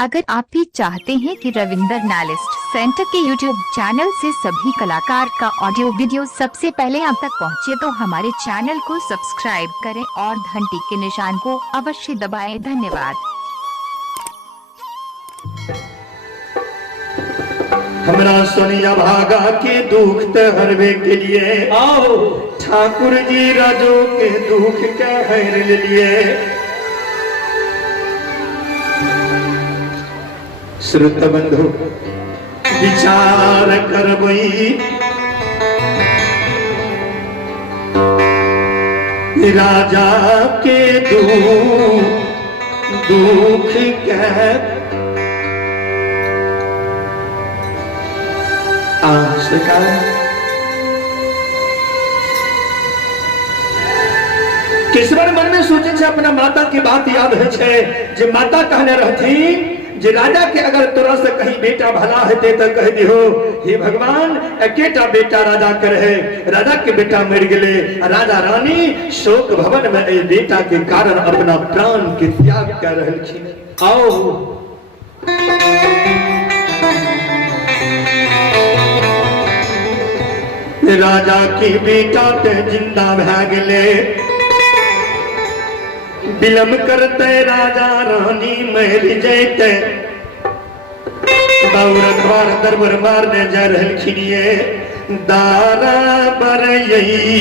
अगर आप भी चाहते हैं कि रविंदर नालिस्ट सेंटर के यूट्यूब चैनल से सभी कलाकार का ऑडियो वीडियो सबसे पहले आप तक पहुंचे, तो हमारे चैनल को सब्सक्राइब करें और घंटी के निशान को अवश्य दबाएं। धन्यवाद। हमरा सोनिया भागा के दुख ते हरवे के लिए आओ ठाकुर जी राजो के दुख के हर लिए। श्रुत बंधु विचार करबई राजा के दुख के किशोर मन में सोचे छे अपना माता की बात याद है छे जे माता कहने रहती जे राजा के अगर तोरा से कहीं बेटा भला हेते तो कह दिहो हे भगवान एकेटा बेटा राजा के रहे, राजा के बेटा मर गेले, राजा रानी शोक भवन में ए बेटा के कारण अपना प्राण के त्याग कर रहलखिन। आओ राजा की बेटा ते जिंदा भ गेले, विलम्ब करते राजा रानी मर जैते, बाउर अखबार दरबार मारने जा रहलखिन ये दारा बरयई।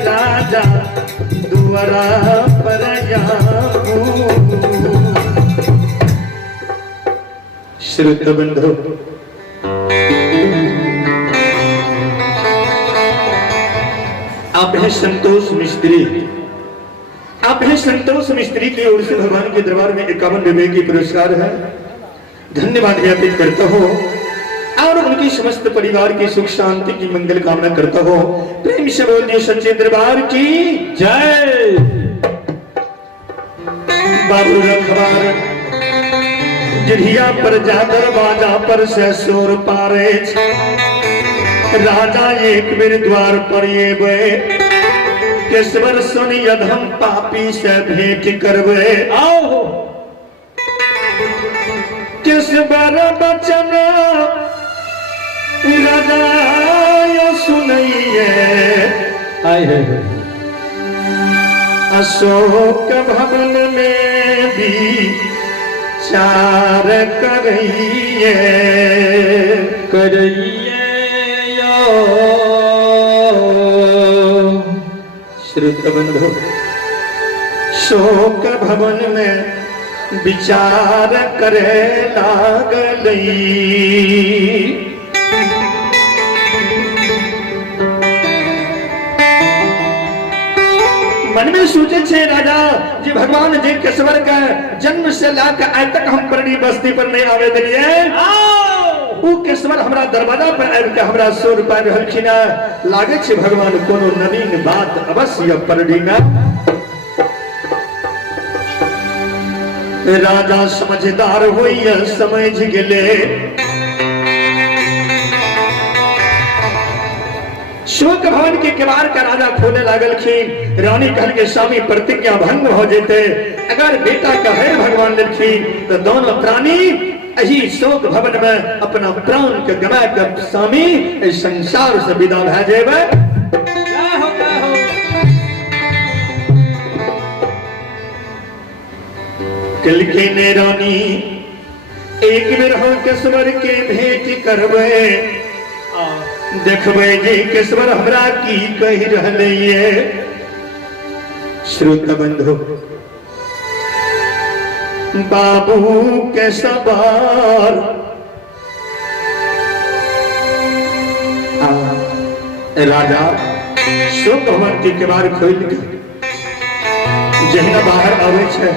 राजा दुआरा पर श्रुत बंधु आप हैं संतोष मिस्त्री। आप हैं संतोष मिस्त्री की ओर से भगवान के दरबार में 51 रुपए की पुरस्कार है। धन्यवाद ज्ञापित करता हूँ और उनकी समस्त परिवार की सुख शांति की मंगल कामना करता हूँ। प्रेम से बोल दिए सच्चे दरबार की जय। बाबू रखवार गिरिया पर जाकर बाजा पर से शोर पारे राजा एक बेर द्वार पर ये बे केशवर सुनी अधम पापी से भेंट करवे आओ केशवर बचन राजा सुनइए आए है अशोक भवन में भी चार करिए श्रुत बंधु शोक भवन में विचार करे लागलई। मन में सोचे छे राजा जी भगवान जी केशवर का जन्म से लाकर आज तक हम परनी बस्ती पर नहीं आवे दिलिए। ऊ केशवर हमरा दरवाजा पर आबि के हमरा 100 रुपया रहलखिन। लागे छे भगवान कोनो नवीन बात अवश्य परडीना। राजा समझदार होइए समझ गेले शोक भवन के किवाड़ का राजा खोले लागलखिन। रानी कहल के स्वामी प्रतिज्ञा भंग हो जेते अगर बेटा का है भगवान लेलखिन तो दोनों प्राणी यही शोक भवन में अपना प्राण के गवा के स्वामी इस संसार से विदा भ जेबे। कहलखिन रानी एक बेर हम केशवर के भेंट करबे देखबे जी केशवर हमरा की कहि रहले ये। श्रोता बंधु बाबू के सवार राजा शोक भवन के किवाड़ खोल के जहिना बाहर आवे छे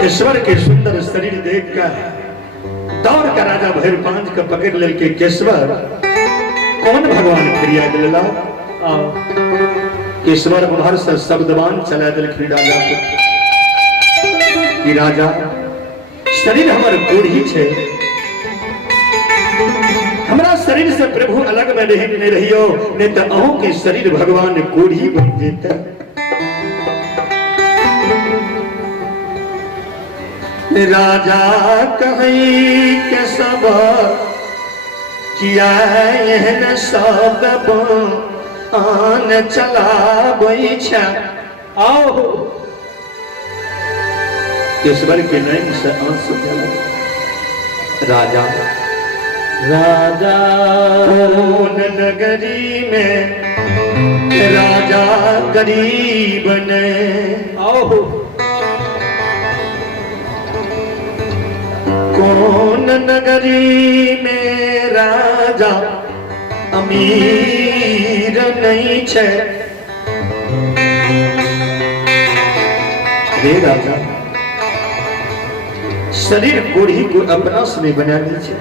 केशवर के सुंदर शरीर देख कर दौड़ का राजा भैर पांच के पकड़ लेल के केशवर कौन भगवान फिरिया दिला। केशवर बाहर से शब्दवान चला दिलखिन राजा कि राजा शरीर हमर कोढ़ी छे हमरा शरीर से प्रभु अलग में नहीं रहियो नहीं तो अहों के शरीर भगवान कोढ़ी बन जेते। राजा कहीं के सब किया एहन शब्द आन चलाबै छै आओ केशवर के नैन से आंसू चला। राजा राजा कौन नगरी में राजा गरीब ने आओ कौन नगरी में राजा अमीर नहीं छे। हे राजा शरीर कोढ़ी को अपना में बना लीजिए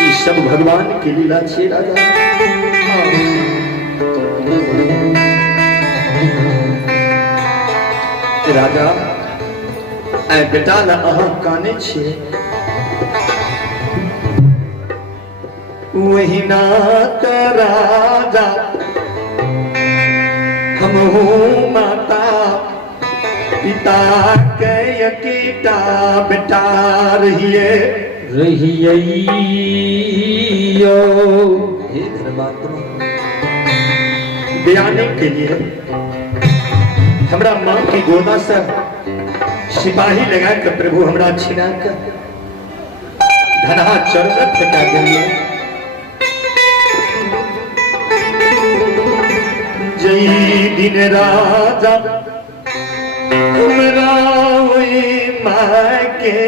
ये सब भगवान की लीला छे राजा। राजा आय बेटा ला अहाँ काने छे वही नाथ राजा हम माता पिता के यकीटा बेटा रहिए हे धर्मात्मा बयाने के लिए हमरा मां की गोदा से सिपाही लगा कर प्रभु हमरा छिना कर धनहा चरण फेंका दिए। जय दिन राजा हमरा माँ के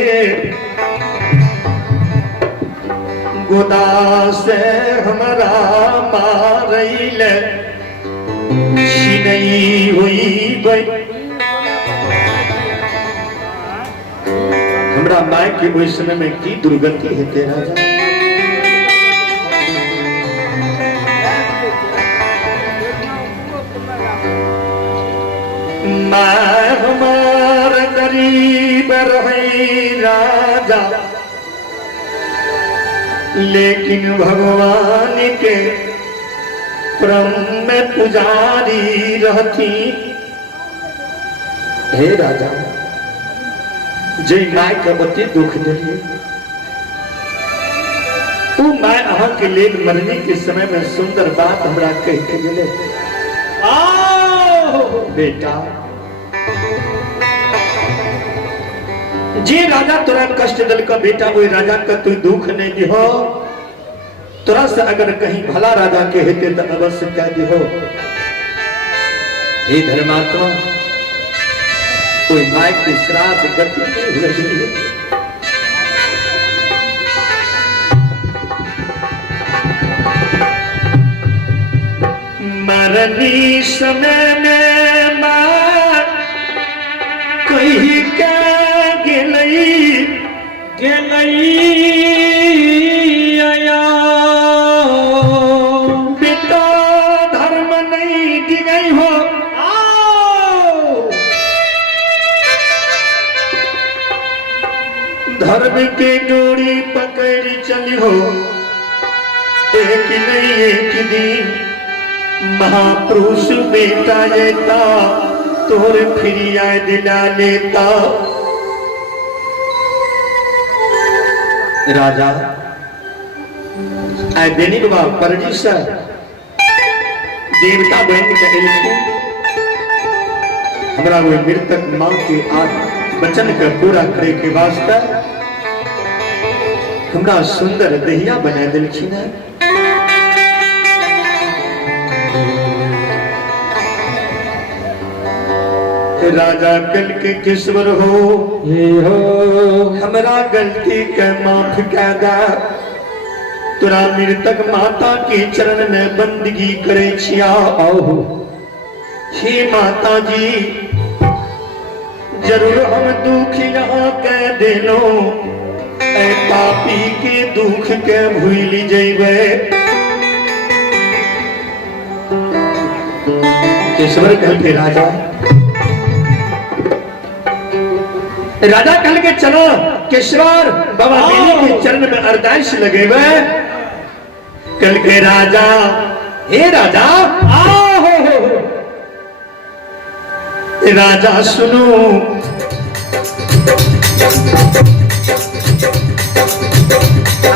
गोदा से हमरा मारैल छिनई हुई गई। हमरा माय के ओइ समय में की दुर्गति हेते राजा। माय हमार गरीब रहे राजा, लेकिन भगवान के परम में पुजारी रहती। हे राजा, जय माय के बते दुख दिलिए, तू माय अहाँ के लेल मरने के समय में सुंदर बात हमरा कह के गेले। आओ बेटा, जे राजा तोरा कष्ट दिल का बेटा, वो राजा का तू दुख नहीं दिहो। तोरा से अगर कहीं भला राजा के हेते तो अवश्य कह दिहो। हे धर्मात्मा, कोई माय की श्राप गति नहीं हुई। मरनी समय में मां कही के गेलई आया, बेटा धर्म नहीं की गई हो। आओ धर्म के डोरी पकड़ चली हो। एक नहीं एक दिन महापुरुष बेटा लेता, तोर फिरिया दिला लेता। राजा आय दैनिक बा परजी से देवता बन के हमरा वो मृतक मां के आठ वचन के पूरा करे के वास्ते हमरा सुंदर दहिया बना दिलखिन है। राजा कल के किस्वर हो, ये हो हमरा गलती के माफ कर दा। तोरा मृतक माता के चरण में बंदगी करे छिया। आओ हे माता जी, जरूर हम दुख यहाँ कह देनो, ऐ पापी के दुख के भूल जेबे। किस्वर कल के राजा कल के चलो केशवर बाबा बेनी के चरण में अरदास लगे हुए। कल के राजा, हे राजा आओ राजा सुनो,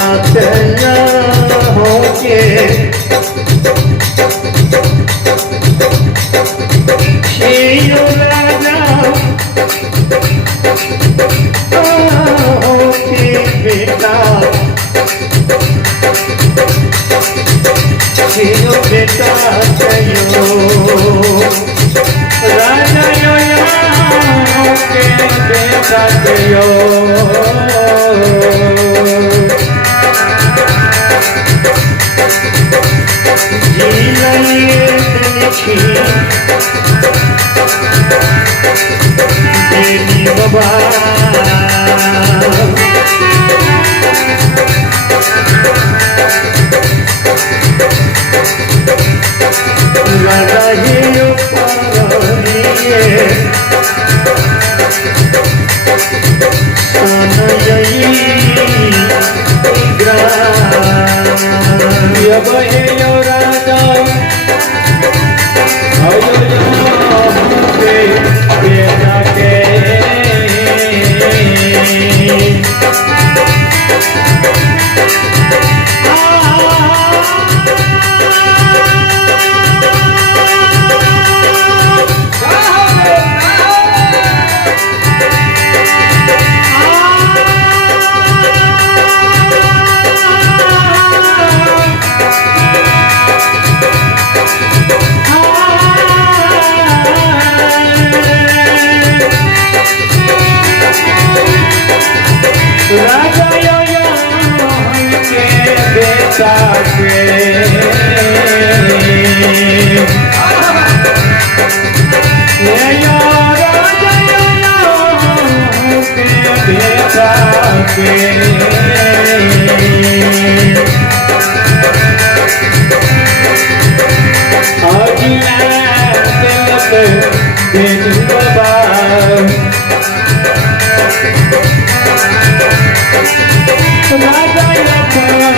आते हो के राजा बेटा, बेटा राजा के बेटा जी बाबा बेनी बाबा राजा